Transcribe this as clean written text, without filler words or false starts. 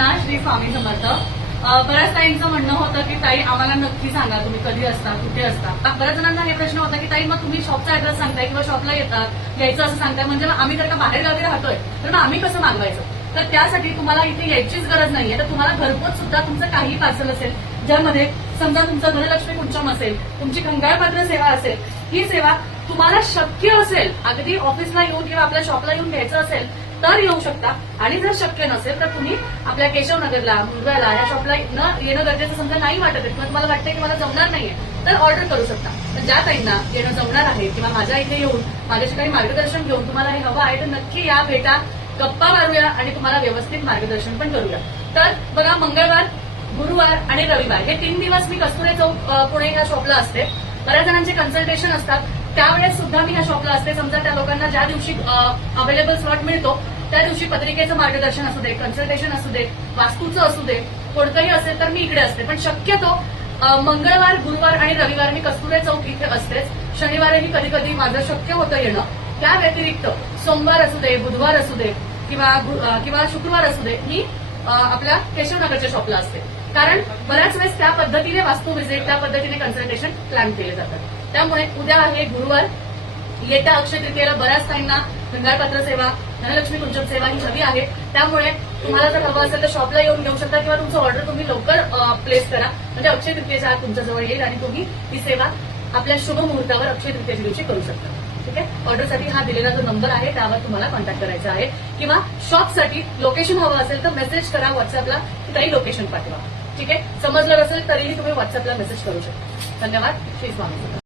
सर्वांना श्री स्वामी समर्थ. बऱ्याच ताईंचं म्हणणं होतं की ताई आम्हाला नक्की सांगा तुम्ही कधी असता, कुठे असता. बऱ्याच जणांना हे प्रश्न होता की ताई मग तुम्ही शॉपचा ऍड्रेस सांगताय किंवा शॉपला यायचं असं सांगताय, म्हणजे आम्ही जर का बाहेर गावी राहतोय तर मग आम्ही कसं मागवायचं. तर त्यासाठी तुम्हाला इथे यायचीच गरज नाहीये. तर तुम्हाला घरपोच सुद्धा तुमचं काही पार्सल असेल ज्यामध्ये समजा तुमचं धनलक्ष्मी कुंचम असेल, तुमची खंगाळपात्र सेवा असेल, ही सेवा तुम्हाला शक्य असेल अगदी ऑफिसला येऊन किंवा आपल्या शॉपला येऊन घ्यायचं असेल तर येऊ शकता. आणि जर शक्य नसेल तर तुम्ही आपल्या केशवनगरला, मुंबईला या शॉपला न येणं गरजेचं समजा नाही वाटत किंवा तुम्हाला वाटतं की मला जमणार नाहीये तर ऑर्डर करू शकता. तर ज्या ताईंना येणं जमणार आहे किंवा माझ्या इथे येऊन माझ्याशी काही मार्गदर्शन घेऊन तुम्हाला हे हवं आहे तर नक्की या, भेटा, गप्पा मारूया आणि तुम्हाला व्यवस्थित मार्गदर्शन पण करूया. तर बघा, मंगळवार, गुरुवार आणि रविवार हे 3 दिवस मी कस्तुरे चौक पुणे या शॉपला असते. बऱ्याच जणांचे कन्सल्टेशन असतात, त्यावेळेस सुद्धा मी ह्या शॉपला असते. समजा त्या लोकांना ज्या दिवशी अवेलेबल स्लॉट मिळतो त्या दिवशी पत्रिकेचं मार्गदर्शन असू दे, कन्सल्टेशन असू दे, वास्तूचं असू दे, कोणतंही असेल तर मी इकडे असते. पण शक्यतो मंगळवार, गुरुवार आणि रविवार मी कस्तुरे चौक इथे असतेच. शनिवारही कधी कधी माझं शक्य होतं येणं. त्या व्यतिरिक्त सोमवार असू दे, बुधवार असू दे किंवा शुक्रवार असू दे मी आपल्या केशवनगरच्या शॉपला असते. कारण बऱ्याच वेळेस त्या पद्धतीने वास्तू व्हिजिट, त्या पद्धतीने कन्सल्टेशन प्लॅन केले जातात. त्यामुळे उद्या आहे गुरुवार, येत्या अक्षय तृतीयेला बऱ्याच ताईंना खंगाळपात्र सेवा, धनलक्ष्मी कुंचम सेवा ही हवी आहे. त्यामुळे तुम्हाला जर हवं असेल तर शॉपला येऊन घेऊ शकता किंवा तुमचं ऑर्डर तुम्ही लवकर प्लेस करा, म्हणजे अक्षय तृतीयेच्या आत तुमच्याजवळ येईल आणि तुम्ही ही सेवा आपल्या शुभ मुहूर्तावर अक्षय तृतीयेच्या दिवशी करू शकता. ठीक आहे. ऑर्डरसाठी हा दिलेला जो नंबर आहे त्यावर तुम्हाला कॉन्टॅक्ट करायचा आहे किंवा शॉपसाठी लोकेशन हवं असेल तर मेसेज करा व्हॉट्सअपला की काही लोकेशन पाठवा. ठीक आहे. समजलं नसेल तरीही तुम्ही व्हॉट्सअपला मेसेज करू शकता. धन्यवाद. श्री स्वामी.